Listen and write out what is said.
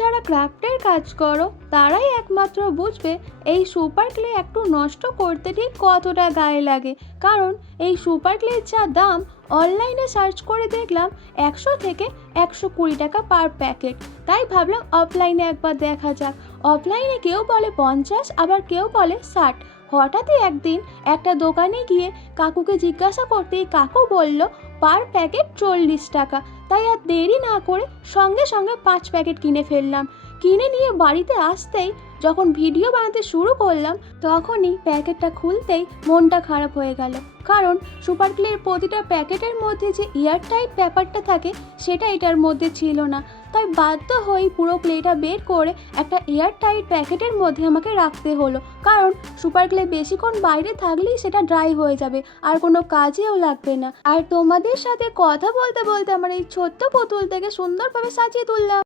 যারা ক্রাফটের কাজ করো তারাই একমাত্র বুঝবে এই সুপার ক্লে একটু নষ্ট করতে ঠিক কতটা গায়ে লাগে। কারণ এই সুপার ক্লের যা দাম, অনলাইনে সার্চ করে দেখলাম 100 থেকে 120 টাকা পার প্যাকেট। তাই ভাবলাম অফলাইনে একবার দেখা যাক। অফলাইনে কেউ বলে 50, আবার কেউ বলে 60। হঠাৎই একদিন একটা দোকানে গিয়ে কাকুকে জিজ্ঞাসা করতেই কাকু বলল পার প্যাকেট 40 টাকা। তাই আর দেরি না করে সঙ্গে সঙ্গে 5 প্যাকেট কিনে ফেললাম। কিনে নিয়ে বাড়িতে আসতেই যখন ভিডিও বানাতে শুরু করলাম, তখনই প্যাকেটটা খুলতেই মনটা খারাপ হয়ে গেল। কারণ সুপার ক্লের প্রতিটা প্যাকেটের মধ্যে যে এয়ারটাইট ব্যাপারটা থাকে সেটা এটার মধ্যে ছিল না। তাই বাধ্য হয়ে পুরো ক্লেটা বের করে একটা এয়ারটাইট প্যাকেটের মধ্যে আমাকে রাখতে হলো। কারণ সুপার ক্লে বেশিক্ষণ বাইরে থাকলেই সেটা ড্রাই হয়ে যাবে, আর কোনো কাজেও লাগবে না। আর তোমাদের সাথে কথা বলতে বলতে আমার এই ছোট্ট পুতুল থেকে সুন্দরভাবে সাজিয়ে তুললাম।